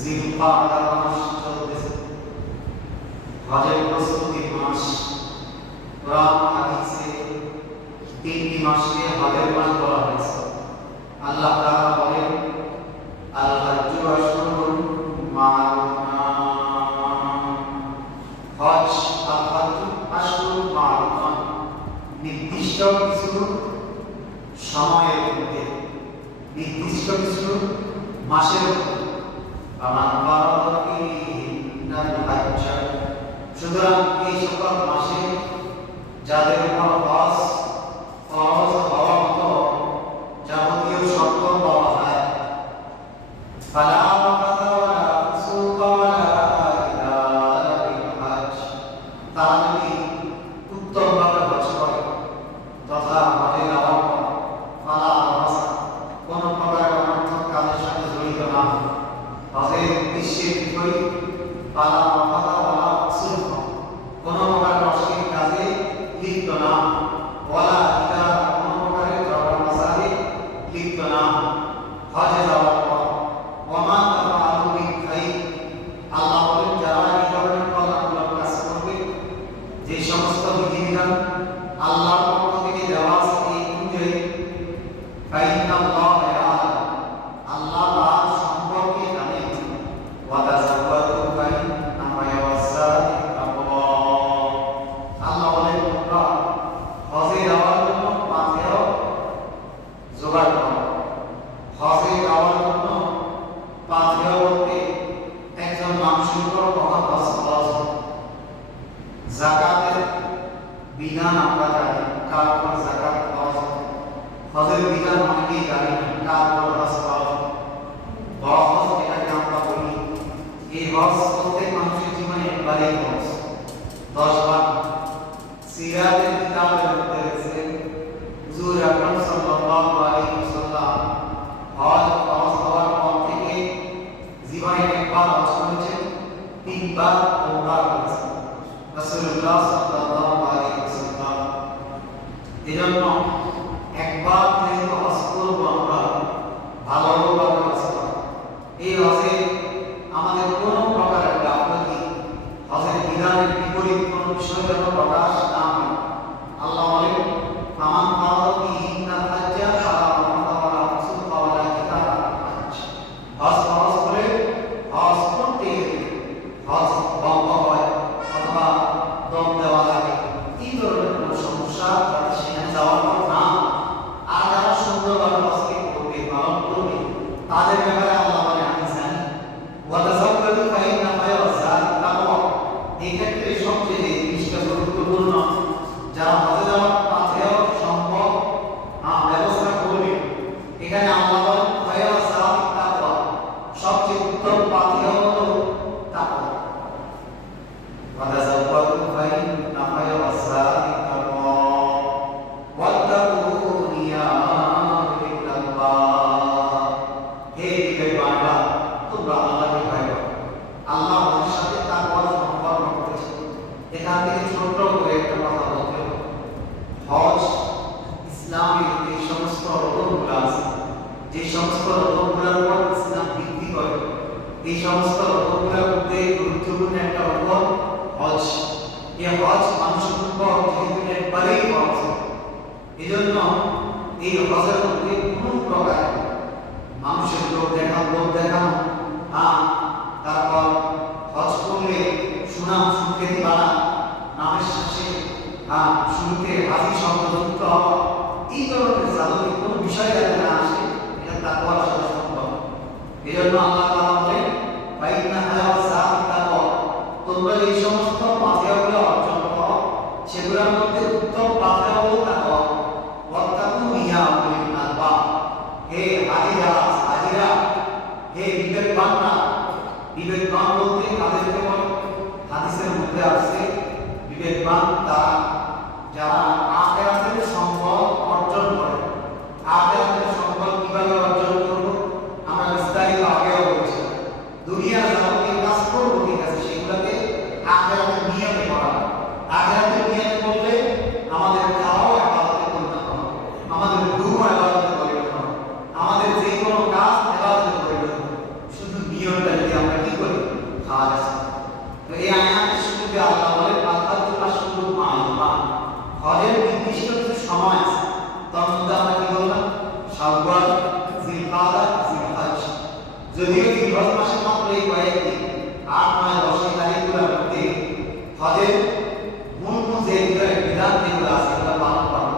জিলকাদা মাস চলতেছে, হজের প্রস্তুতির মাস। কোরআন হাদিসে তিনটি মাসকে হজের মাস বলা হয়েছে। আল্লাহ তাআলা বলেন, আল হজ্জু আশহুরুম মা'লুমাত। হজ আল হজ্জু আশহুরুম মা'লুমাত, নির্দিষ্ট কিছু সময়ের মধ্যে, নির্দিষ্ট কিছু মাসের মধ্যে। সুতরাং এই সকল মাসে যাদের উপর হজ ফরজ হওয়ার মতো যাবতীয় শর্ত পাওয়া যায়, ফালা রাফাথা ওয়ালা ফুসুকা ওয়ালা জিদালা ফিল হজ, তারা যদি উত্তমভাবে হজ করে তথা হজে যাওয়ার পর ফালা রাফাথা, কোনো প্রকার অনর্থক কাজের সাথে জড়িত না হয়, হজের উদ্দেশ্যে বিপরীত ফালা রাফাথা ওয়ালা ফুসুকা, কোনো প্রকার অশ্লীল কাজে লিপ্ত না, ওয়ালা জিদালা, কোনো প্রকারের ঝগড়া মাসালে লিপ্ত না। হজে যাওয়ার পর ওমা তাফআলু মিন খাইর, আল্লাহ বলেন যারা এই ধরনের কল্যাণমূলক কাজ করবে, যে সমস্ত বিধিবিধান আল্লাহর পক্ষ থেকে দেওয়া আছে এই অনুযায়ী, ফাইন্নাল্লাহা ইয়ালাম, আল্লাহ তার সম্পর্কে জানেন, ওয়া তাযাওয়াদু ফাইন্না খায়রাজ যাদি তাকওয়া, আল্লাহ বলেন তোমরা হজে যাওয়ার জন্য পাথেয় জোগাড় করো। হজে যাওয়ার জন্য পাথেয় বলতে একজন মানুষের উপর কখন হজ ফরজ, যাকাতের বিধান আমরা জানি, কার উপর যাকাত ফরজ, হজের বিধান অনেকেই জানি না, কার উপর হজ ফরজ। বড় হজ এটাকে আমরা বলি, এই হজ প্রত্যেক মানুষের জীবনে একবারেই ফরজ, 10 বার। সিরাতের কিতাবের মধ্যে রয়েছে হুজুর আকরাম সাল্লাল্লাহু আলাইহি ওয়াসাল্লাম হজ ফরজ হওয়ার পর থেকে জীবনে একবার হজ করেছেন, 3 বার ওমরা করেছেন রাসূলুল্লাহ সাল্লাল্লাহু আলাইহি ওয়াসাল্লাম। এজন্য একবার যেহেতু হজ করব আমরা, ভালোভাবে হজ করব। এই হজে আমাদের কোনো প্রকারের গাফলতি, হজের বিধানের বিপরীত কোনো বিষয় যেন প্রকাশ না হয়। আল্লাহ বলেন, ফামান ফারাদা ফীহিন্নাল হাজ্জা ফালা রাফাথা ওয়ালা ফুসুকা ওয়ালা জিদালা ফিল হজ, হজ ফরজ করে হজ করতে গেলে হজ বন্ধ হয় অথবা দম দেওয়া লাগে, এই ধরনের কোনো সমস্যা যাতে সেখানে যাওয়ার পর না হয়। আর যারা সুন্দরভাবে হজকে করবে, পালন করবে, তাদের ব্যাপারে আল্লাহ বলেন আমি জানি, ওয়া তাযাওয়াদু ফাইন্না খায়রাজ যাদি তাকওয়া। এই ক্ষেত্রে সবচেয়ে যে জিনিসটা গুরুত্বপূর্ণ, যারা হজে যাওয়ার পাথেয় সম্পদ ব্যবস্থা করবে, এখানে আল্লাহ বলেন খায়রাজ যাদি তাকওয়া, সবচেয়ে উত্তম পাথেয় হলো তাকওয়া। ওয়া তাযাওয়াদু ফাইন্না খায়রাজ যাদি তাকওয়া ওয়াত্তাকুন ইয়া উলিল-আলবাব। হে বিবেকবানরা, তোমরা আল্লাহকে ভয় করো। আল্লাহ আমাদের সাথে তাকওয়ার সম্পর্ক করেছে। এখান থেকে ছোট্ট করে একটা কথা বলতে হবে, হজ ইসলামের এই সমস্ত রকমগুলো আছে, যে সমস্ত রকমগুলোর উপর ইসলাম ভিত্তি করে, এই সমস্ত রকমগুলোর মধ্যে গুরুত্বপূর্ণ একটা রকম হজ। এই হজ মানুষের উপর যেহেতু একবারেই ফরজ, এজন্য এই হজের মধ্যে কোনো প্রকার মানুষের লোক দেখানো, তারপর হজ করলে সুনাম সুখ্যাতি বাড়া, নামের শেষে শুরুতে হাজি শব্দ যুক্ত হওয়া, এই ধরনের যাবতীয় কোনো বিষয় যাতে না আসে, এটা তাকওয়ার সাথে সম্পর্ক। এজন্য আল্লাহ তাআলা বলেন, ফাইন্না খায়রাজ যাদি তাকওয়া, তোমরা এই সমস্ত পাথেয়গুলো অর্জন করো, সেগুলোর মধ্যে উত্তম পাথেয় হলো তাকওয়া। ওয়াত্তাকুন ইয়া উলিল-আলবাব, হে হাজিরা, হে বিবেকবানরা। বিবেকবান বলতে তাদেরকে বলে, হাদিসের মধ্যে আছে বিবেকবান তারা যারা আখিরাতের সম্পদ অর্জন করে। আখিরাতের সম্পদ কিভাবে অর্জন করব আমরা বিস্তারিত আগেও বলেছি। দুনিয়ার যাবতীয় কাজ করবো, ঠিক আছে, সেগুলোকে আখিরাতের নিয়তে করা। আখিরাতের নিয়তে করলে আমাদের খাওয়াও ইবাদতে পরিণত হবে, আমাদের ঘুমও ইবাদতে পরিণত হবে, আমাদের যে কোনো কাজ ইবাদতে পরিণত হবে। শুধু নিয়মটা যদি আমরা খালিস। তো এই আয়াতের শুরুতে আল্লাহ বলেন আল-হাজ্জু আশহুরুম মা'লুমাত, হজের নির্দিষ্ট কিছু সময় আছে। তার মধ্যে আমরা কি বললাম? শাওয়াল, জিলকাদা, জিলহজ। যদিও জিলহজ মাসে মাত্র এই কয়েকদিন ৮, ৯, ১০ এই তারিখগুলোর মধ্যে হজের মূল যে বিধান যেগুলো আছে এগুলো পালন করা।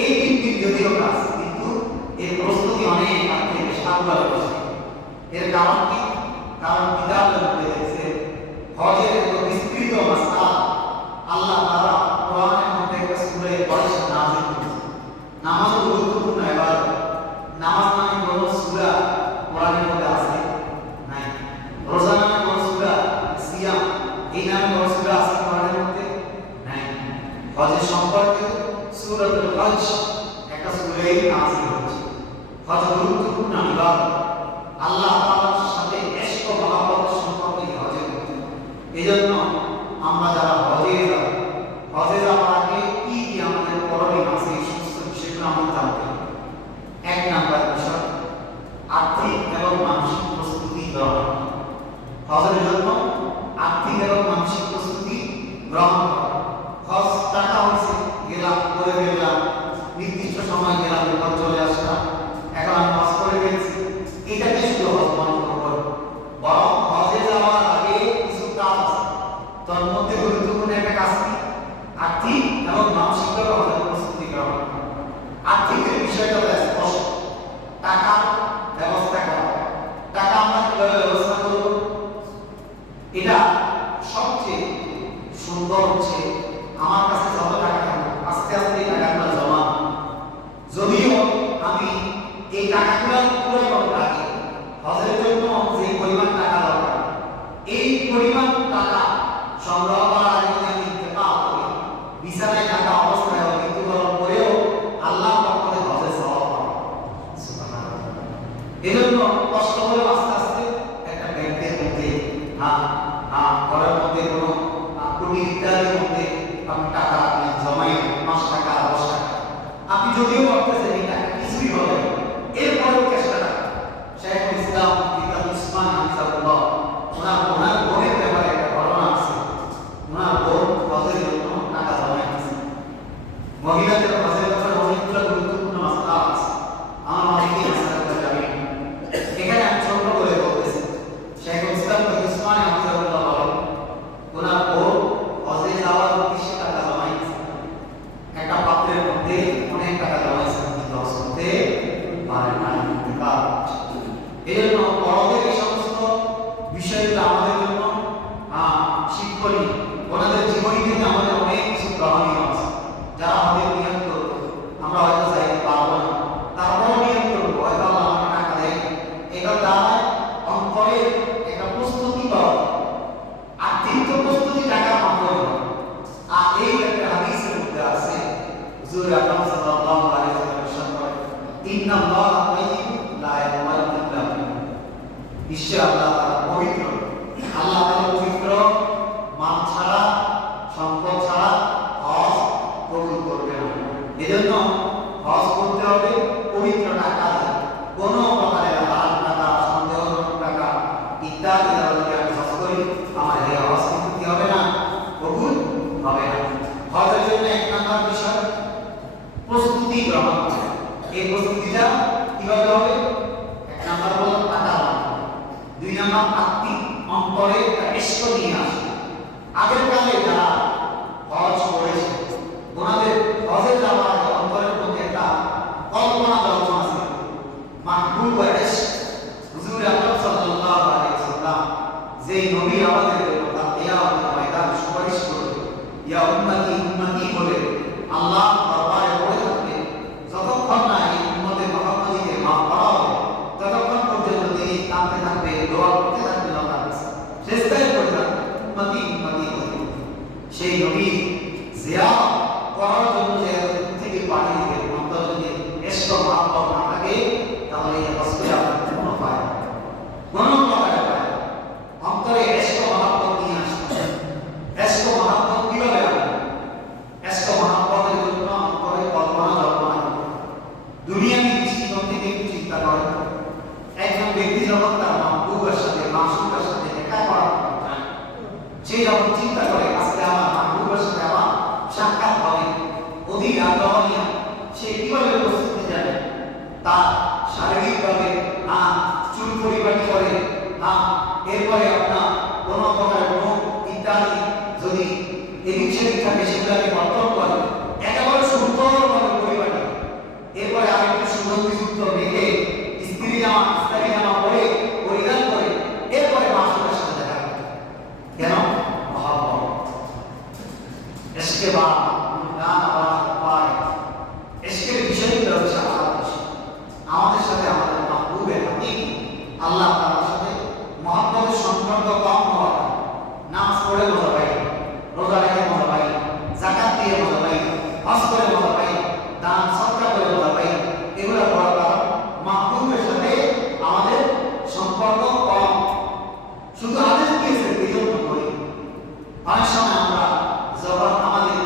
এই ৩ দিন যদিও কাজ, কিন্তু এর প্রস্তুতি অনেক আগে থেকে সামলা হয়েছে। এর কারণ কি? কারণ কিতাবের মধ্যে দেখছে হজের এত বিস্তৃত মাসআলা আল্লাহ তাআলা কোরআনের মধ্যে একটা সূরা কোরআন নাযিল করেছে। নামাজ গুরুত্বপূর্ণ ইবাদত। নামাজ নামে কোনো সূরা কোরআনের মধ্যে আছে নাই। রোজা নামে কোনো সূরা, সিয়াম এই নামে কোনো সূরা আছে কোরআনের মধ্যে নাই। হজের সম্পর্কে সূরাতুল হজ একটা সূরাই নাযিল হয়েছে। হজ গুরুত্বপূর্ণ ইবাদত। আল্লাহ তাআলার সাথে ইশক ও মহব্বতের সম্পর্ক এই হজের মধ্যে। এজন্য আমরা যারা হজে যাওয়ার আগে কি কি আমাদের করণীয় আছে এই সমস্ত বিষয়গুলো আমরা জানতে হবে। ১ নাম্বার বিষয় আর্থিক এবং মানসিক প্রস্তুতি গ্রহণ। হজের জন্য আর্থিক এবং মানসিক প্রস্তুতি গ্রহণ করা। হজ টাকা হচ্ছে গেলাম, করে ফেললাম, নির্দিষ্ট সময় গেলাম, এরপর চলে আসলাম, এখন আমি হজ করে ফেলছি, এটাকে শুধু হজ মনে করবো। বরং হজে যাওয়ার আগে কিছু কাজ আছে। তার মধ্যে গুরুত্বপূর্ণ একটা কাজ কি? আর্থিক এবং মানসিকভাবে হজের প্রস্তুতি গ্রহণ। আর্থিকের বিষয়টা স্পষ্ট। টাকা ব্যবস্থা করা। টাকা আমরা কিভাবে ব্যবস্থা করব? এটা সবচেয়ে সুন্দর হচ্ছে আমার কাছে যত টাকা থাকবে আস্তে আস্তে এই টাকাগুলো জমা। যদিও আমি এই টাকাগুলো পুরো করতে আগে হজের জন্য যে পরিমাণ টাকা দরকার, এই পরিমাণ টাকা সংগ্রহ করার আগে যদি আমি ইত্তেফাক করি, বিছানায় থাকা অবস্থায় মৃত্যুবরণ করেও আল্লাহর পক্ষ থেকে হজের সওয়াব পাবো। সুবহানাল্লাহ। এজন্য কষ্ট করে আস্তে আস্তে একটা ব্যাংকের মধ্যে ঘরের মধ্যে কোনো কোটি ইত্যাদির মধ্যে আপনি টাকা জমাই ৫ টাকা ১০ টাকা আপনি যদিও করতেছেন এই টাকা কিছুই হবে না, এরপরেও চেষ্টা করেন। শাইখুল ইসলাম ইবনে উসমান হাফিজাহুল্লাহ ওনার বোনের ব্যাপারে একটা ঘটনা আছে। ওনার বোন হজের জন্য টাকা জমাইতেছে। মহিলাদের হজের ব্যাপারে অনেকগুলো গুরুত্বপূর্ণ মাসআলা আছে। আমার অনেকেই মাসআলাগুলো জানেন। এখানে আমি ছোট করে বলতেছি। শাইখুল ইসলাম ইবনে উসমান হাফিজাহুল্লাহ বলেন ওনার বোন হজে যাওয়ার উদ্দেশ্যে টাকা জমাইতেছে। একটা পাত্রের মধ্যে অনেক টাকা জমাইছে, কিন্তু হজ করতে পারে না। এজন্য বড়দের এই সমস্ত বিষয়গুলো আমাদের জন্য শিক্ষণীয়। ওনাদের জীবনী থেকে আমাদের অনেক কিছু গ্রহণীয় আছে। যারা আমাদের নিয়ম করবো, আমরা হয়তো যাইতে পারবো না, তারপরও নিয়ম করবো, হয়তো আল্লাহ আমাকে টাকা দেয়। এটা দ্বারা অন্তরের একটা প্রস্তুতি পাওয়া। আর্থিক তো প্রস্তুতি টাকার মাধ্যমে। আর এই একটা হাদিসের মধ্যে আছে হুজুর আকরাম সাল্লাল্লাহু আলাইহি ওয়াসাল্লাম ইরশাদ করেন, ইন্নাল্লাহা তাইয়্যিবুন লা ইয়াকবালু ইল্লা তাইয়্যিবান। নিশ্চয় আল্লাহ তাআলা পবিত্র। আল্লাহ তাআলা পবিত্র, মাল ছাড়া, সম্পদ ছাড়া হজ কবুল করবে না। এজন্য হজ করতে হবে পবিত্র টাকা দিয়ে। কোনো প্রকারের হারাম টাকা, সন্দেহজনক টাকা ইত্যাদি দ্বারা যদি আমি হজ করি, আমার এই হজ কিন্তু কি হবে না? কবুল হবে না। হজের জন্য ১ নম্বর বিষয় প্রস্তুতি গ্রহণ। এই প্রস্তুতিটা কিভাবে হবে? ১ নম্বর হলো টাকা জমানো। ২ নম্বর আত্মিক অন্তরে একটা ইশক নিয়ে আসে। আগের কালে যারা হজ করেছে ওনাদের হজে যাওয়ার আগে অন্তরের মধ্যে একটা কল্পনা জন্ম আছে, মাহবুব ইশক। হুজুর আকরাম সাল্লাল্লাহু আলাইহি ওয়াসাল্লাম যে নবী আমাদের জন্য তার কিয়ামতের ময়দানে সুপারিশ করবে, ইয়া উম্মতি উম্মতি বলে আল্লাহ দরবারে বলে থাকবে, যতক্ষণ না এই উম্মতে মুহাম্মাদীকে মাফ করা হবে ততক্ষণ পর্যন্ত তিনি কাঁদতে থাকবে, দোয়া করতে থাকবে, আল্লাহর কাছে সিজদায় পড়ে থাকবে, উম্মতি উম্মতি বলে। সেই নবী জিয়ারত করার জন্য যে দূর থেকে পানি দিবে, অন্তরে যদি ইশক মহব্বত না থাকে তাহলে এই হজ করে আপনার কোনো ফায়দা, কোনো প্রকারের ফায়দা। অন্তরে ইশক মহব্বত নিয়ে আসতে। ইশক মহব্বত কিভাবে আসবে? ইশক মহব্বতের জন্য অন্তরে কল্পনা জল্পনা করতে। দুনিয়াবী দৃষ্টিকোণ থেকে একটু চিন্তা করেন। একজন ব্যক্তি যখন তার মাহবুবের সাথে, মাসুকের সাথে দেখা করার সে যখন চিন্তা করে আজকে আমার মাহবুবের সাথে আমার সাক্ষাৎ হবে, অধীর আগ্রহ নিয়ে সে কিভাবে প্রস্তুতি যাবে, তার শারীরিকভাবে চুল পরিপাটি করে, এরপরে আপনার কোনো প্রকারের মুখ ইত্যাদি যদি এদিক সেদিক থাকে সেগুলোকে বর্তন করে একেবারে সুন্দরভাবে পরিপাটি, এরপরে আরেকটু সুগন্ধিযুক্ত মেঘে স্ত্রী জামা পরে পরিধান করে এরপরে মাসুরের সাথে দেখা করে। কেন? মহব্বত। এসকে বা এসকের বিষয়গুলো হচ্ছে আমাদের সাথে আমাদের মাহবুবের হাকিকি আল্লাহ তাআলার সাথে মহব্বতের সম্পর্ক কম হওয়া, নামাজ পড়ে মজা পাই, রোজা রেখে মজা পাই, যাকাত দিয়ে মজা পাই, হজ করে মজা পাই, দান সদকা করে মজা পাই, এগুলো করার কারণ মাহবুবের সাথে আমাদের সম্পর্ক কম। শুধু আদেশ দিয়েছে এই জন্য করি। অনেক সময় আমরা যখন আমাদের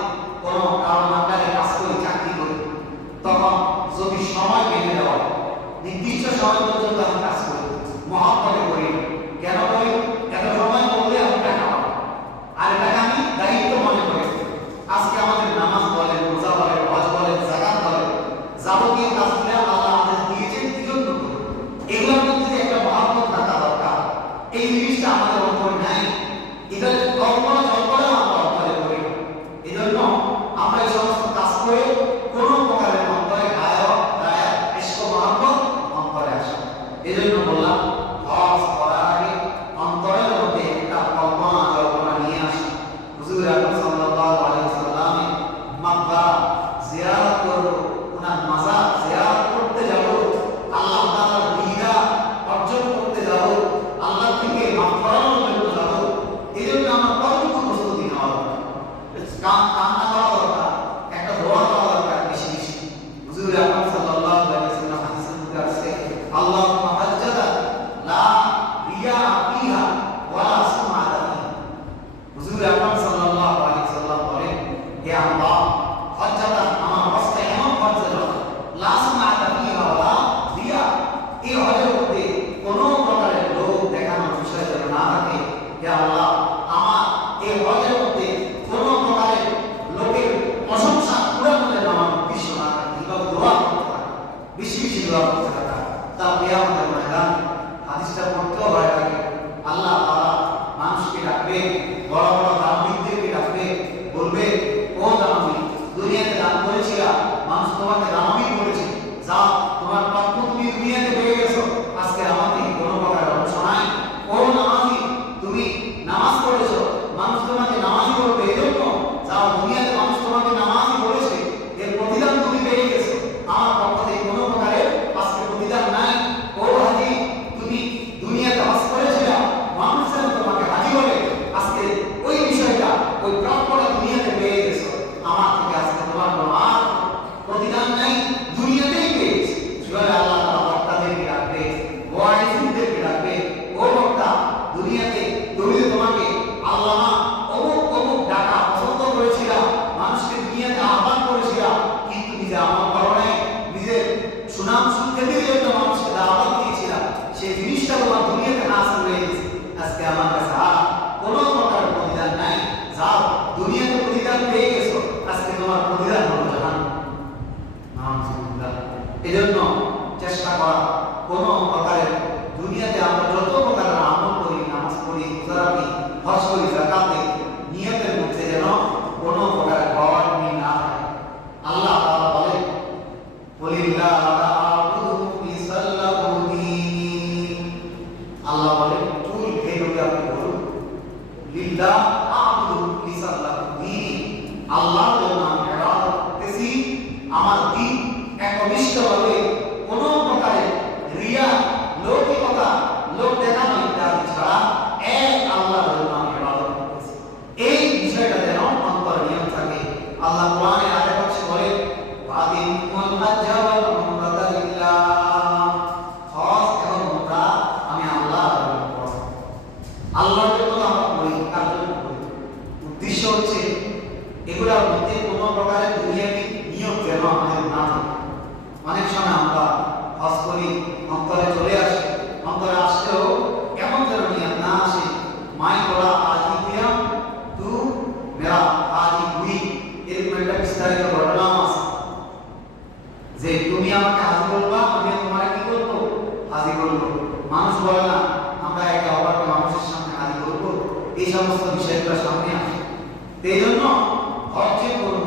কোনো কারণ আকারে কাজ করি, চাকরি করি, তখন যদি সময় বেঁধে দেওয়া নির্দিষ্ট সময় পর্যন্ত আমি কাজ করি, মহব্বতে করি। কেন করি? এত সময় করলে আমি টাকা পাবো, আর টাকা আমি দায়িত্ব মনে করি। আজকে আমাদের নামাজ বলেন, রোজা বলেন, হজ বলেন, যাকাত বলেন, যাবতীয় কাজগুলো আল্লাহ আমাদের দিয়েছেন কি জন্য করি? এগুলোর মধ্যে একটা মহব্বত থাকা দরকার। এই জিনিসটা আমাদের অন্তরে নাই, এটা কল্পনা জল্পনা আমরা অন্তরে করি। এই জন্য আমরা এই সমস্ত কাজ করে কোনো প্রকারের অন্তরে ইশক মহব্বত অন্তরে আসে। এই জন্য বললাম হজ করার আগে অন্তরের মধ্যে একটা কল্পনা জল্পনা নিয়ে আসে। হুজুর আকরাম সাল্লাল্লাহু আলাইহি ওয়াসাল্লাম মাকবারা জিয়ারত করব, ওনার মাজার জিয়ারত করতে যাব, আল্লাহ তাআলার দিদার অর্জন করতে যাব, আল্লাহ থেকে মাগফিরাতের জন্য যাব। এই জন্য আমার কতটুকু প্রস্তুতি নেওয়া দরকার, কান্না করা দরকার, একটা দোয়া করা দরকার বেশি বেশি। হুজুর আকরাম সাল্লাল্লাহু আলাইহি ওয়াসাল্লাম হাদিসের মধ্যে আছে, আল্লাহুম্মা হাজ্জাতা লা রিয়া ফিহা ওয়ালা সুমআতা ফিহা। হুজুর আকরাম সাল্লাল্লাহু আলাইহি ওয়াসাল্লাম বলেন, হে আল্লাহ, হাজ্জাতা আমার হজটা এমন হজ যেন লা সুমআতা ফিহা ওয়ালা রিয়া, এই হজের মধ্যে কোনো প্রকারের লোক দেখানোর বিষয় যেন না থাকে। হে আল্লাহ, আমার এই হজের মধ্যে কোনো প্রকারের লোকের প্রশংসা কুড়ানো যেন আমার উদ্দেশ্য না থাকে। এইভাবে দোয়া করতে থাকা, বেশি বেশি দোয়া করতে থাকা। তা কিয়ামতের ময়দান হাদিসটা পড়তেও ভয় লাগে। আল্লাহ তাআলা মানুষকে ডাকবে, বড় বড় দানবীরদেরকে ডাকবে, বলবে, ও দানবীর, দুনিয়াতে দান করেছিলা, মানুষ তোমাকে দানবীর বলেছে, যাও তোমার প্রাপ্য তুমি দুনিয়াতে পেয়ে গেছো, আজকে আমার থেকে কোনো প্রকারের অংশ নাই। ও নামাজি, তুমি নামাজ পড়েছো, মানুষ তোমাকে নামাজি বলবে, এই জন্য যাও দুনিয়াতে মানুষ তোমাকে নামাজি বলেছে, এর প্রতিদান তুমি পেয়ে গেছো, আমার পক্ষ থেকে কোনো প্রকারের আজকে প্রতিদান নাই। ও হাজি, তুমি দুনিয়াতে হজ করেছিলা, মানুষ যেন তোমাকে হাজি বলে, আজকে ওই বিষয়টা, ওই প্রাপ্যটা দুনিয়াতে পেয়ে গেছো, আমার থেকে আজকে তোমার কোনো আর প্রতিদান নাই, দুনিয়াতেই পেয়েছি। সেভাবে আল্লাহ তাআলা বক্তাদেরকে ডাকবে, ওয়াইজদেরকে ডাকবে, ও বক্তা, দুনিয়াতে তুমি যে তোমাকে আল্লামা অমুক অমুক ডাকা পছন্দ করেছিল, মানুষকে দুনিয়াতে আহ্বান করেছিল, কিন্তু নিজে আমল করো নাই, নিজের সুনাম সুখ্যাতির জন্য মানুষকে দাওয়াত দিয়েছিল, সেই জিনিসটা তোমার দুনিয়াতে হাসিল হয়ে গেছে। আজকে আমার কাছে আর কোনো প্রকার প্রতিদান নাই, যাও দুনিয়াতে প্রতিদান পেয়ে গেছো, আজকে তোমার প্রতিদান হলো জাহান্নাম। এজন্য চেষ্টা করা, কোনো প্রকারের দুনিয়াতে আমরা যত প্রকারের আমল করি, নামাজ পড়ি, রোজা রাখি, হজ করি, যাকাত দিই, নিয়তের মধ্যে যেন কোনো প্রকারের গড় মিল না হয়। আল্লাহ তাআলা বলেন, ওয়ালিল্লাহি আ'বুদু বিসাল্লাহু দীনি। আল্লাহ বলেন, তুল ভেদকে আপনি বলুন, লিল্লাহ আ'বুদু বিসাল্লাহু দীনি, আল্লাহর জন্য আমি ইবাদত করতেছি, আমার দ্বীন একনিষ্ঠভাবে কোনো প্রকারের রিয়া, লৌকিকতা, লোক দেখানো ইত্যাদি ছাড়া এক আল্লাহর জন্য আমি ইবাদত করতেছি। এই বিষয়টা যেন অন্তরে নিয়ম থাকে। আল্লাহ কোরআনে আয়াতে বলছে, বলে ওয়াদিমুল হাজ্জা ওয়াল উমরাতা লিল্লাহ, হজ এবং উমরা আমি আল্লাহর জন্য করব। আল্লাহর জন্য আমরা করি, কার জন্য করি? উদ্দেশ্য হচ্ছে এগুলোর মধ্যে কোনো প্রকারের দুনিয়াবি নিয়ম যেন আমাদের না থাকে। অনেক সময় আমরা হজ করি, অন্তরে চলে আসে, অন্তরে আসলেও কেমন যেন নিয়ম না আসে, মাই তোলা আজ দিয়া সমস্ত বিষয়গুলো সামনে আসে। এই জন্য হজ্জে কোনো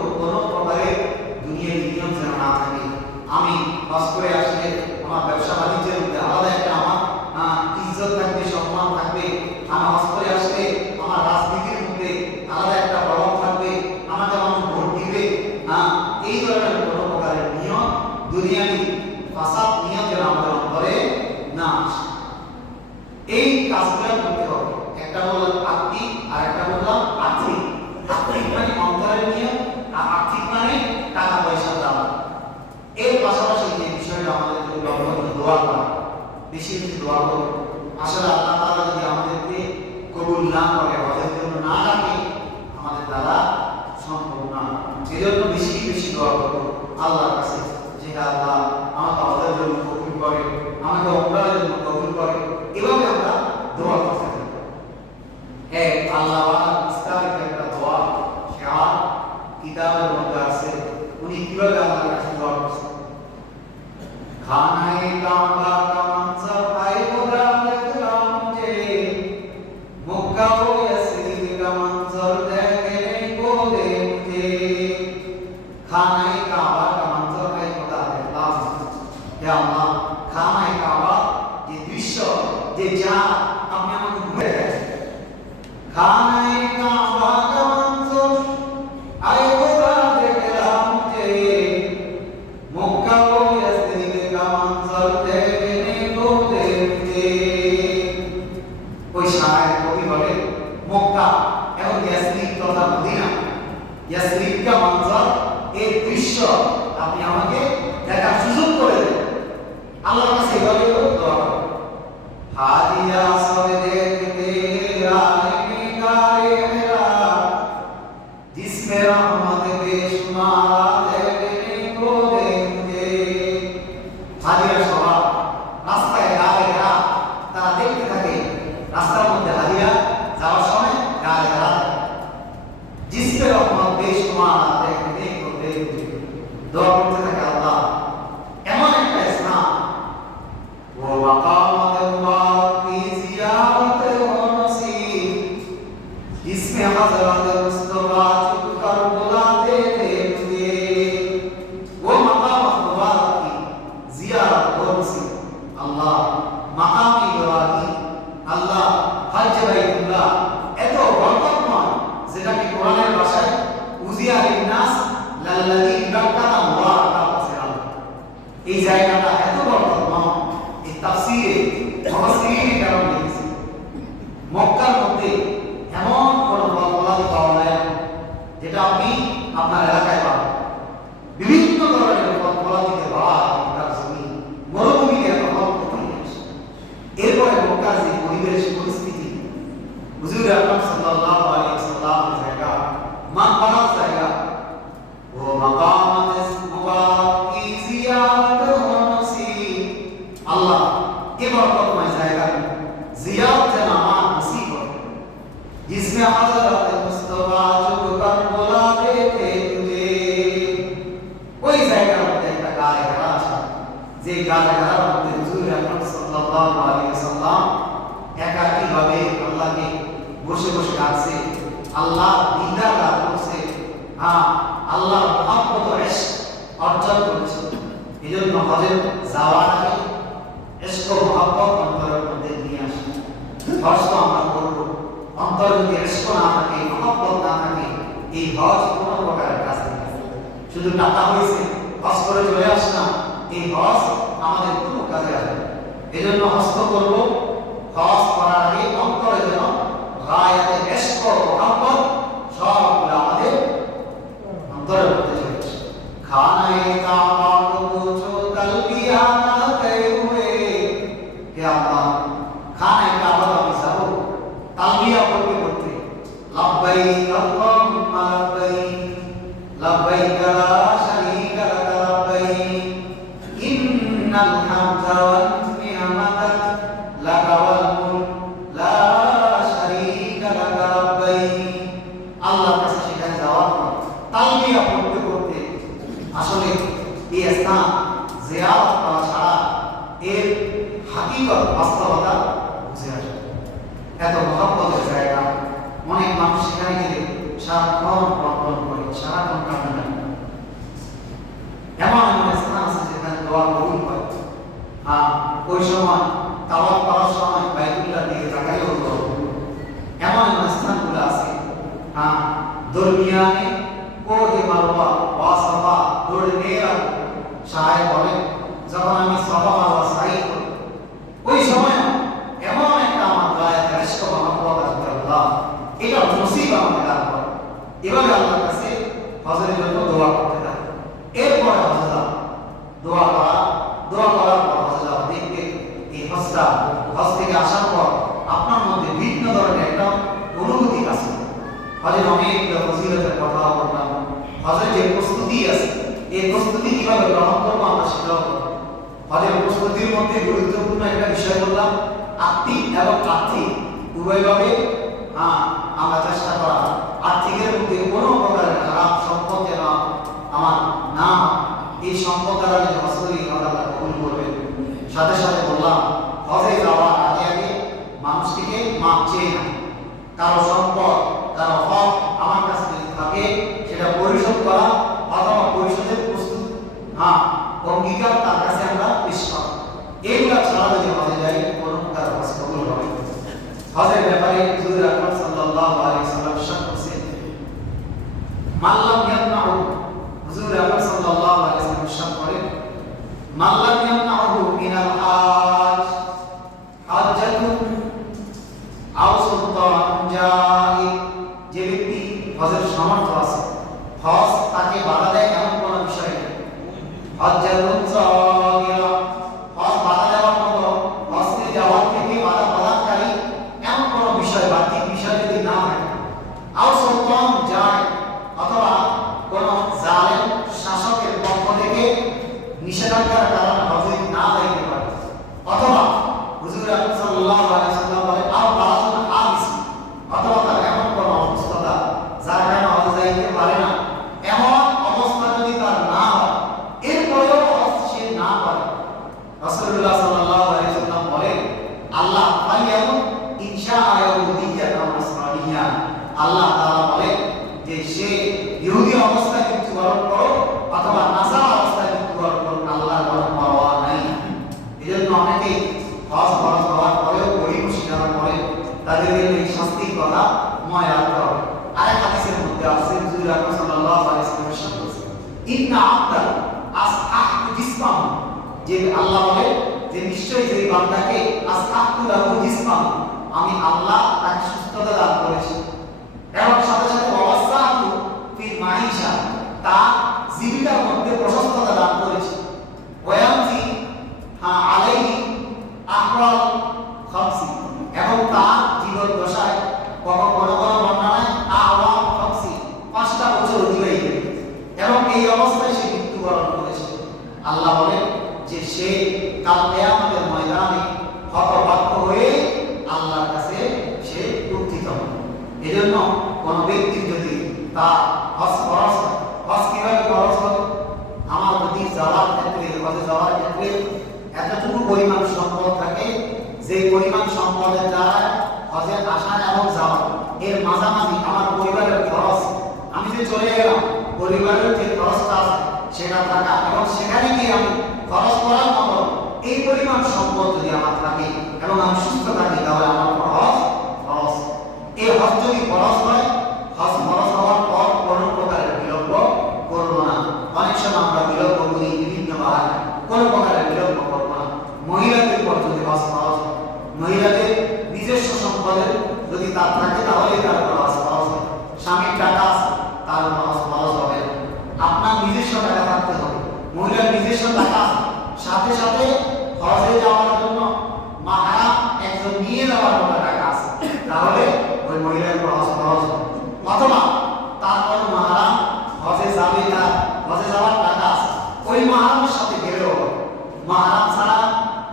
প্রকারের দুনিয়ার নিয়ম যেন না থাকে। আমি হজ করে আসলে আমার ব্যবসা বাণিজ্যের মধ্যে আলাদা একটা আমার ইজ্জত থাকবে, সম্মান থাকবে। আমি হজ করে আসলে আমার রাজনীতির মধ্যে আলাদা একটা প্রভাব থাকবে, আমাকে মানুষ ভোট দিবে। এই ধরনের কোনো প্রকারের নিয়ম, দুনিয়াবি ফাসাদ নিয়ম যেন আমাদের অন্তরে না আসে। এই কাজগুলো করতে হবে। একটা বললাম আত্মিক, আর একটা বললাম আর্থিক। আর্থিক মানে অন্তরের নিয়ম, আর আর্থিক মানে টাকা পয়সা দেওয়া। এর পাশাপাশি যে বিষয়টা আমাদের জন্য দোয়া করা, বেশি বেশি দোয়া করব। আসলে আল্লাহ তাআলা যদি আমাদেরকে কবুল না করে, হজের জন্য না ডাকে, আমাদের দ্বারা সম্ভব না। সেজন্য বেশি বেশি দোয়া করব আল্লাহর কাছে যে আল্লাহ আমাকে হজের জন্য কবুল করে, আমাকে উমরার জন্য কবুল করে। এভাবে আমরা দোয়া করতে থাকি। আল্লাহ বিস্তারিত একটা দোয়া শেয়ার কিতাবের মধ্যে আছে। উনি কিভাবে আল্লাহর কাছে দোয়া করছেন? खानाए काबा का मंजर आए खुदा देखला मुझे, मक्का व यसरिब का मंजर देखने को दे मुझे। खानाए काबा का मंजर आए खुदा देखला मुझे। या अल्लाह, खानाए काबा ये दृश्य যে যা আপনি আমাকে ঘুরে গেছে। खानाए काबा का मंजर आए खुदा देखला मुझे, मक्का व ওই শায়ের কবি বলে মক্কা এবং ইয়াসরিব তথা মদিনা, ইয়াসরিব কা মঞ্জর, এই দৃশ্য আপনি আমাকে দেখার সুযোগ করে দেন। আল্লাহর কাছে এভাবে দোয়া করুন। হাদিয়া সবে দেখতে রাহে গায়ে মেরা, জিসমে রহমত বেশুমার দেখনে কো দে মুঝে। হাদিয়া সভা রাস্তায় গায়ে ঘেরা, তারা দেখতে থাকে রাস্তার মধ্যে হাদিয়া যাওয়ার সময় গায়ে ঘেরা, জিসমে রহমত বেশুমার দেখনে কো দে মুঝে। দোয়া করতে থাকে আল্লাহ এমন একটা স্থান, ও মাকাম আল্লাহ কি জিয়ারত ও নসিব, जिसमें हज़रत मुस्तफा झुककर बुलाते थे मुझे। वो मकाम मुबारक की जियारत हो नसीब। अल्लाह मकाम इब्राहिम, अल्लाह हज বাইতুল্লাহ এত বরকতময়, যেটাকে কোরআনের ভাষায় উজিয়া লিন্নাস লাল্লাযী বাক্কাতা মুবারাকা ওয়াসিআল। এই জায়গাটা এত বরকতময়, এই তাফসীরে মুফাসসিরিন কেরাম লিখেছেন মক্কার মধ্যে এমন কোন ফল-ফলাদি পাওয়া যায় না যেটা আপনি আপনার এলাকায় পাবেন। বিভিন্ন ধরনের ফল-ফলাদিতে ভরা মক্কার জমি, মরুভূমিতে এত ফল কোথায় আসে? এরপরে মক্কার যে পরিবেশ পরিস্থিতি, হুজুর আকরাম সাল্লাল্লাহু আলাইহি ওয়াসাল্লামের জায়গা, মাকবারার জায়গা, ও মাকামাত মুবারাক কি জিয়ারত ও নসিব। আল্লাহ এই বরকতময় জায়গা জিয়ারত যেন আমার নসিব হয়, जिसमें हज़रत मुस्तफा झुककर बुलाते थे तुझे। ওই জায়গার মধ্যে একটা গায়ে ঘেরা আছে, যে গায়ে ঘেরার মধ্যে হুজুর আকরাম সাল্লাল্লাহু আলাইহি ওয়াসাল্লাম একাকীভাবে আল্লাহকে বসে বসে ডাকছে, আল্লাহ দিদার লাভ করছে, আল্লাহর মহব্বত ও ইশক অর্জন করেছে। এজন্য হজে যাওয়ার আগে ইশক ও মহব্বত অন্তরের মধ্যে নিয়ে আসে। হজ তো আমরা করব, অন্তরে যদি ইশক না থাকে, মহব্বত না থাকে, এই হজ কোনো প্রকারের কাজ নেই। শুধু টাকা হয়েছে, হজ করে চলে আসলাম, এই হজ আমাদের কোনো কাজে আসবে না। এজন্য হজ তো করব, হজ করার আগে অন্তরে যেন গায়াতে ইশক ও মহব্বত সবগুলো আমাদের অন্তরের মধ্যে চলে আসে। খানায়ে কাবা কো পুছো তালবিয়া গাতে হুয়ে, হে আল্লাহ খানায়ে কাবা আমি যাব তালবিয়া করতে করতে, লব্বাইক আল্লাহুম্মা লব্বাইক, লব্বাইক লা শারীকা লাক লব্বাইক, ইন্নাল হামদা ওয়ান নি'মাতা লাক ওয়াল মুলক লা শারীকা লাক লব্বাইক। আল্লাহর কাছে সেখানে যাওয়ার পর তালবিয়া করতে করতে আসলে এই স্থান জিয়ারত করা ছাড়া এর হাকিকত বাস্তবতা বুঝে আসে। এত মহব্বতের জায়গা, সারাক্ষণ প্রার্থনা করি, সারাক্ষণ কান্না করি। এমন এমন স্থান আছে যেখানে দোয়া কবুল হয়। ওই সময় তাওয়াফ করার সময় বাইতুল্লাহ দিকে তাকাইও দোয়া কবুল। এমন এমন স্থানগুলো আছে। দরমিয়ানে কোহে মারওয়া ওয়া সাফা দৌড়ে নিয়ে রাখো। সাহেব বলেন যখন আমি সাফা মারওয়া সাই করি ওই সময় এমন একটা আমার গায়ে ফেরেশতা মহব্বত আসবে, আল্লাহ এটা নসিব আমাকে দান করো। এভাবে আল্লাহর কাছে হজের জন্য দোয়া করতে থাকে। এরপরে হজে যাও, দোয়া করার পর হজে যাও। দেখবে এই হজ থেকে আসার পর আপনার মধ্যে ভিন্ন ধরনের একটা অনুভূতি কাজ করে। হজের অনেকগুলো ফজিলতের কথা বললাম। হজের যে প্রস্তুতি আছে এই প্রস্তুতি কিভাবে গ্রহণ করবো আমরা সেটাও বলবো। হজের প্রস্তুতির মধ্যে গুরুত্বপূর্ণ একটা বিষয় বললাম, আত্মিক এবং আর্থিক উভয়ভাবে আমরা চেষ্টা করা। আর্থিকের মধ্যে কোনো প্রকারের খারাপ সম্পদ যেন আমার না হয়, এই সম্পদ দ্বারা যদি হজ করি আল্লাহ কবুল করবেন। সাথে সাথে বললাম হজে যাওয়ার আগে আগে মানুষ থেকে মাপ চেয়ে না। কারো সম্পদ কারো হক আমার কাছে যদি থাকে সেটা পরিশোধ করা অথবা পরিশোধের প্রস্তুত অঙ্গীকার তার কাছে আমরা পেশ করা। এইগুলা ছাড়া যদি হজে যাই কোনো প্রকার হজ কবুল হবে। হজের ব্যাপারে হুজুর আকরাম সাল্লাল্লাহু আলাইহি ওয়াসাল্লাম ইরশাদ করেছেন, মাল্লাম ইয়ামনাহু, হুজুর আকরাম সাল্লাল্লাহু আলাইহি ওয়াসাল্লাম ইরশাদ করেন, মাল্লাম ইয়ামনাহু মিনাল হাজ হাজ্জাতুন আও সুলতান জাই, যে ব্যক্তি হজের সামর্থ্য আছে, হজ তাকে বাধা দেয় এমন কোনো বিষয় নেই। হাজ্জাতুন সাগীরা, হজ বাধা দেওয়ার মতো, হজে যাওয়ার থেকে বাধা প্রদানকারী এমন কোনো বিষয় বাহ্যিক বিষয় যদি না থাকে, আও সুলতান জাই, অথবা কোনো জালেম শাসকের পক্ষ থেকে নিষেধাজ্ঞার কারণে হজে না যাইতে পারে, অথবা হুজুর আকরাম সাল্লাল্লাহু আলাইহি ওয়াসাল্লাম বলেন আও বারাতুন হাবিস, অথবা তার এমন কোনো অবস্থা যার কারণে হজ যাইতে পারে না, এমন অবস্থা যদি তার না হয় এরপরেও হজ সে না পারে, রাসূলুল্লাহ সাল্লাল্লাহু আলাইহি ওয়াসাল্লাম বলেন আল্লাহ ফাইয়ামু ইনশাআ ইয়াহুদিয়্যা আও নাসরানিয়্যা, আল্লাহ তাআলা বলেন যে সে ইহুদি অবস্থায় মৃত্যুবরণ করো অথবা নাসারা অবস্থায় মৃত্যুবরণ করো, আল্লাহর কোনো পরোয়া নাই। এজন্য অনেকেই হজ ফরজ হওয়ার পরেও গরিবসী যারা করে তাদের এই শাস্তির কথা মনে রাখতে হবে। আরেক হাদিসের মধ্যে আছে হুজুর আকরাম সাল্লাল্লাহু আলাইহি ওয়াসাল্লাম ইরশাদ করেছেন, ইন্না আবদাল আসহাহু জিসমাহু, যে আল্লাহ বলে যে নিশ্চয়ই যে বান্দাকে আসহাহু লাহু জিসমাহু, আমি আল্লাহ তাকে সুস্থতা দান করেছি, এবং সাথে সাথে ওয়াসাহু ফিল মাইশা, তার জীবিকার মধ্যে প্রশস্ততা দান করেছি, ওয়ায়ামজি আলাইহি আহওয়াল খামসি, এবং তার জীবন দশায় কোনো বর্ণনায় আহওয়াল খামসি 5টা বছর অতিবাহিত, এবং এই অবস্থায় সে মৃত্যুবরণ করেছে। আল্লাহ বলেন যে সে কাল কিয়ামতের ময়দানে হতভাগ্য হয়ে আল্লাহর কাছে সে উত্থিত হবে। এজন্য কোন ব্যক্তির যদি তার হজ খরচ, হজ কিভাবে খরচ হবে, আমার যদি যাওয়ার ক্ষেত্রে হজে যাওয়ার ক্ষেত্রে এতটুকু পরিমাণ সম্পদ থাকে যে পরিমাণ সম্পদের দ্বারা হজে আসা এবং যাওয়া এর মাঝামাঝি আমার পরিবারের খরচ, আমি যে চলে গেলাম পরিবারের যে খরচটা আছে সেটা থাকা, এবং সেখানে গিয়ে আমি খরচ করার মতো এই পরিমাণ সম্পদ যদি আমার থাকে এবং আমি সুস্থ থাকি তাহলে আমার হজ খরচ। এই হজ যদি খরচ হয়, হজ খরচ হওয়ার পর কোনো প্রকারের বিলম্ব করবো না। অনেক সময় আমরা বিলম্ব করি বিভিন্ন বাহানে, কোনো প্রকারের বিলম্ব করবো না। মহিলাদের পর যদি হজ খরচ হয়, মহিলাদের নিজস্ব সম্পদের যদি তার থাকে তাহলে তার হজ খরচ হয়। স্বামীর টাকা আছে তার হজ খরচ হবে না, আপনার নিজস্ব টাকা থাকতে হবে। মহিলার নিজস্ব টাকা আছে, সাথে সাথে হজে যাওয়ার জন্য মাহরাম একজন নিয়ে যাওয়ার মতো টাকা আছে, তাহলে ওই মহিলার উপর হজ খরচ হবে। অথবা তার কোনো মাহরাম হজে যাবে, তার হজে যাওয়ার টাকা আছে, ওই মাহরামের সাথে গেলেও মাহরাম ছাড়া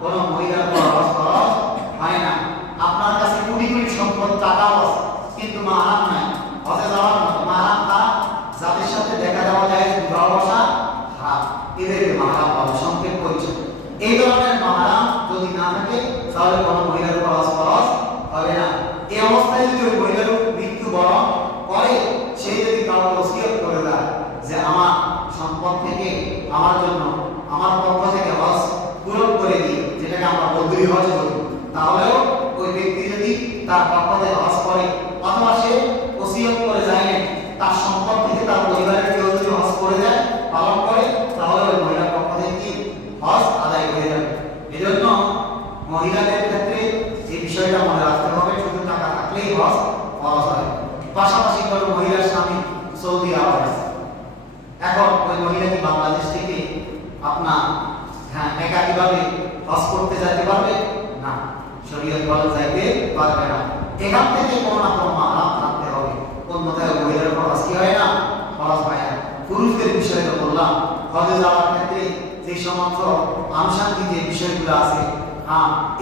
কোনো মহিলার উপর হজ খরচ হয় না। আপনার কাছে কোটি কোটি সম্পদ টাকাও আছে কিন্তু মাহরাম নাই, হজে যাওয়ার মতো মাহরাম তারা যাদের সাথে দেখা দেওয়া যায় বিবাহ বসা হারাম, এদেরকে মাহরাম বলে, সংক্ষেপ পরিচয়। এই ধরনের মাহরাম যদি না থাকে তাহলে কোনো মহিলার উপর হজ খরচ হবে না। এই অবস্থায় যদি ওই মহিলার মৃত্যুবরণ করে সেই আমার জন্য আমার পক্ষ থেকে হজ পূরণ করে দিই, যেটাকে আমরা বদরি হজ বলি, তাহলেও ওই ব্যক্তি যদি তার পক্ষ থেকে হজ করে অথবা সে ওসিয়ত করে যায় না, তার সম্পদ থেকে তার পরিবারের কেউ যদি হজ করে যায় পালন করে, তাহলে ওই মহিলার পক্ষ থেকে কি হজ আদায় হয়ে যাবে। এজন্য মহিলাদের ক্ষেত্রে এই বিষয়টা মনে রাখতে হবে, শুধু টাকা থাকলেই হজ ফরজ হয়। পাশাপাশি কোনো মহিলার স্বামী সৌদি আরব, এখন ওই মহিলা কি বাংলাদেশ থেকে আপনার একাকীভাবে হজ করতে যেতে পারবে না? শরীয়ত বলে যাইতে পারবে না। এখান থেকে কোনো না কোনো মাহরাম থাকতে হবে, অন্যথায় মহিলার উপর হজ কি হয় না, ফরজ হয় না। পুরুষদের বিষয়ে তো বললাম, হজে যাওয়ার ক্ষেত্রে যে সমস্ত আনুষঙ্গিক যে বিষয়গুলো আছে,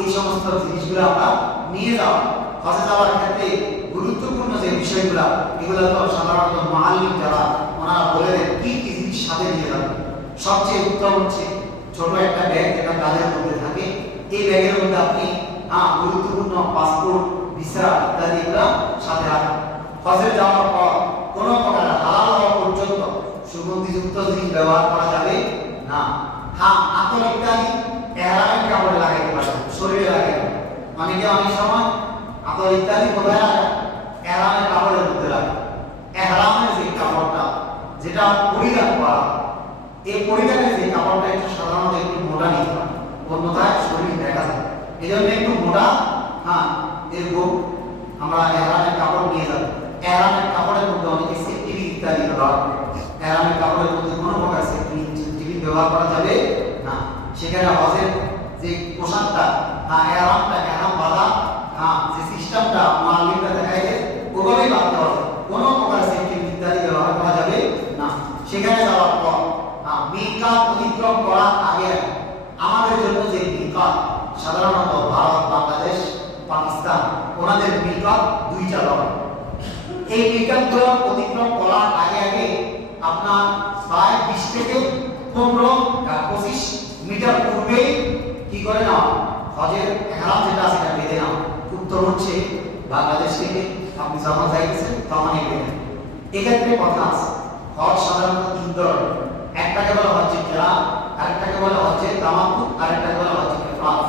এই সমস্ত জিনিসগুলো আমরা নিয়ে যাওয়া। হজে যাওয়ার ক্ষেত্রে গুরুত্বপূর্ণ যে বিষয়গুলো, এগুলো তো সাধারণত মুআল্লিম যারা ওনারা বলে দেন কি কি জিনিস সাথে নিয়ে যাবেন। সবচেয়ে উত্তম হচ্ছে ছোট একটা ব্যাগ, যেটা কাঁধের মধ্যে থাকে। এই ব্যাগের মধ্যে আপনি গুরুত্বপূর্ণ পাসপোর্ট, ভিসা ইত্যাদি এগুলো সাথে রাখেন। হজে যাওয়ার পর কোনো প্রকার হালাল হওয়া পর্যন্ত সুগন্ধিযুক্ত জিনিস ব্যবহার করা যাবে না। আতর ইত্যাদি এহরামের কাপড়ে লাগাইতে পারবেন, শরীরে লাগাইতে। অনেকে অনেক সময় আতর ইত্যাদি কোথায় লাগায়? এহরামের কাপড়ের মধ্যে লাগে। এহরামের যে কাপড়টা, যেটা পরিধান করা, এই পরিধানের যে কাপড়টা একটু সাধারণত একটু মোটা নিতে হয়, অন্যথায় শরীর দেখা যায়। এই জন্য একটু মোটা এরকম আমরা এহরামের কাপড় নিয়ে যাব। এহরামের কাপড়ের মধ্যে অনেকে সেফটি ইত্যাদি ব্যবহার করে। এহরামের কাপড়ের মধ্যে কোনো প্রকার সেফটি ব্যবহার করা যাবে না। সেখানে হজের যে পোশাকটা, এহরাম বাঁধা, যে সিস্টেমটা মুআল্লিমরা দেখাইছে ওভাবেই বাঁধতে হবে, কোনো প্রকার সেফটি ইত্যাদি ব্যবহার করা যাবে না। সেখানে যাওয়ার পর মিকাত অতিক্রম করার আগে আমাদের জন্য যে মিকাত, সাধারণত ভারত, বাংলাদেশ, পাকিস্তান, ওনাদের মিকাত দুইটা হবে। এই মিকাতগুলো অতিক্রম করার আগে আপনার প্রায় 20 থেকে 15-25 মিটার পূর্বে কি করে না হজের ইহরাম যেটা আছে সেটা বেঁধে নাও। উত্তর হচ্ছে বাংলাদেশ থেকে আপনি যখন যাইতেছেন তখনই বেঁধে। এক্ষেত্রে কথা আছে, হজ সাধারণত 3 ধরনের। একটাকে বলা হজ্জে কেরাম, আরেকটাকে বলা হজ্জে তামাত্তু, আরেকটাকে বলা হজ্জে ইফরাদ।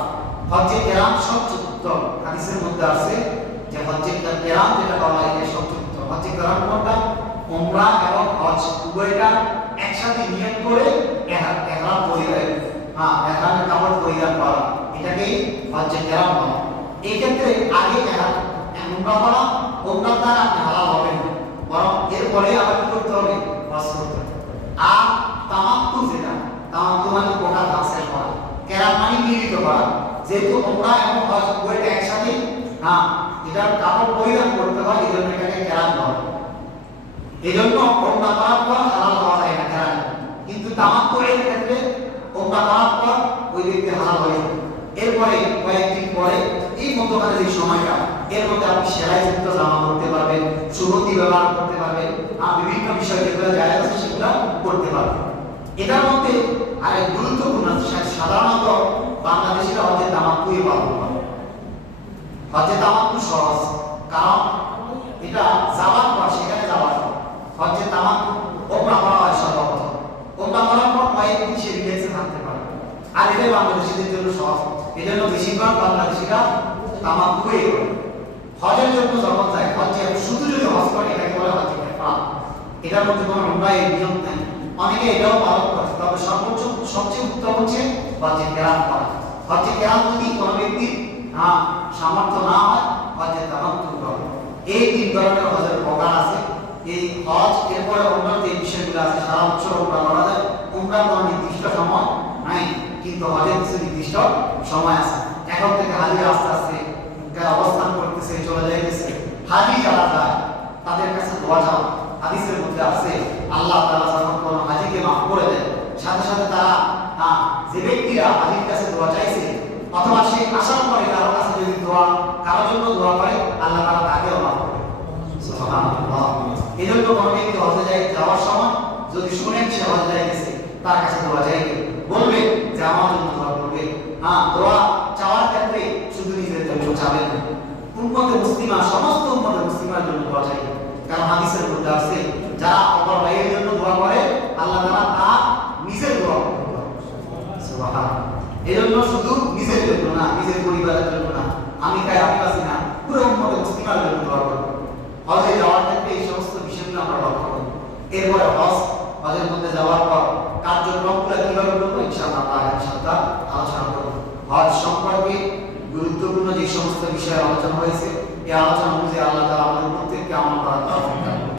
হজ্জে কেরাম সবচেয়ে উত্তম, হাদিসের মধ্যে আছে যে হজ্জে কেরাম যেটা বলা হয় এটা সবচেয়ে উত্তম। হজ্জে কেরাম কোনটা? উমরা এবং হজ উভয়টা একসাথে নিয়ত করে ইহরাম পরিধান, ইহরামের কাপড় পরিধান করা, এটাকে হজ্জে কেরাম বলা। এই ক্ষেত্রে আগে উমরা করা, উমরা দ্বারা আপনি হালাল হবেন না, বরং এরপরে আবার কি করতে হবে? হজ করতে হবে। আর তামাত্তু যেটা, তামাত্তু মানে কোটা হাসিল করা, কেরাম মানে মিলিত করা। যেহেতু উমরা এবং হজ উভয়টা একসাথে এটার কাপড় পরিধান করতে হয়, এই জন্য এটাকে কেরাম বলা। এই জন্য উমরা করার পর হালাল হওয়া যায় না কেরাম, কিন্তু তামাত্তুরের ক্ষেত্রে উমরা করার পর ওই ব্যক্তি হালাল হয়ে যায়। এরপরে কয়েকদিন পরে এই মধ্যখানে যে সময়টা, এর মধ্যে আপনি সেলাইযুক্ত জামা করতে পারবেন, সুগন্ধি ব্যবহার করতে পারবেন, বিভিন্ন বিষয় যেগুলো জায়েজ আছে সেগুলো করতে পারবেন। এটার মধ্যে আরেক গুরুত্বপূর্ণ, সাধারণত বাংলাদেশিরা হজ্জে তামাত্তুই পালন করে। হজ্জে তামাত্তু সহজ, কারণ এটা যাওয়ার পর, সেখানে যাওয়ার পর হজ্জে তামাত্তু উমরা করা হয় সর্বপ্রথম। উমরা করার পর কয়েকদিন সে রিল্যাক্সে থাকতে পারে, আর এটা বাংলাদেশিদের জন্য সহজ। এই জন্য বেশিরভাগ বাংলাদেশিরা তামাত্তুই করে। হজের জন্য যখন যায়, হজ্জে শুধু যদি হজ করে এটাকে বলে হজ্জে ইফরাদ। এটার মধ্যে কোনো উমরার নিয়ম নেই, অনেকে এটাও পালন করে, তবে সর্বোচ্চ সবচেয়ে উত্তম হচ্ছে হজ্জে কেরাম করা। হজ্জে কেরাম যদি কোনো ব্যক্তির সামর্থ্য না হয়, হজ্জে তামাত্তু করে। এই 3 ধরনের হজের প্রকার আছে। এই হজ, এরপরে অন্যান্য যে বিষয়গুলো আছে, সারা বছর উমরা করা যায়। উমরা কোনো নির্দিষ্ট সময় নাই, কিন্তু হজের কিছু নির্দিষ্ট সময় আছে। এখন থেকে হাজিরা আস্তে আস্তে অবস্থান করতেছে, চলে যাইতেছে। হাজি যারা যায় তাদের কাছে দোয়া চাও। হাদিসের মধ্যে আছে আল্লাহ তাআলা যখন কোনো হাজিকে মাফ করে দেন, সাথে সাথে তারা যে ব্যক্তিরা হাজির কাছে দোয়া চাইছে অথবা সে আসার পরে কারো কাছে যদি কারোর জন্য দোয়া করে, আল্লাহ তাআলা তাকেও মাফ করে। সুবহানাল্লাহ। এই জন্য কোনো ব্যক্তি হজে যাওয়ার সময় যদি শুনেন সে হজে যাইতেছে, তার কাছে দোয়া চাইবে, বলবে যে আমার জন্য দোয়া করবে। দোয়া চাওয়ার ক্ষেত্রে শুধু নিজের জন্য চাবেন না, উম্মতে মুসলিমা, সমস্ত উম্মতে মুসলিমার জন্য দোয়া চাইবে। কারণ হাদিসের মধ্যে আছে যারা অপর ভাইয়ের জন্য দোয়া করে, আল্লাহ তাআলা তার নিজের দোয়া সুবহানাল্লাহ। এজন্য শুধু নিজের জন্য না, নিজের পরিবারের জন্য না, আমি খাই আপনি বাঁচি না, পুরো উম্মতে মুসলিমার জন্য দোয়া করব। হজে যাওয়ার ক্ষেত্রে এই সমস্ত বিষয়গুলো আমরা লক্ষ্য করব। এরপরে হজের মধ্যে যাওয়ার পর কার্যক্রমগুলো কিভাবে করবো ইনশাআল্লাহ আগামী সপ্তাহ আলোচনা করব। হজ সম্পর্কে গুরুত্বপূর্ণ যে সমস্ত বিষয়ে আলোচনা হয়েছে এই আলোচনা অনুযায়ী আল্লাহ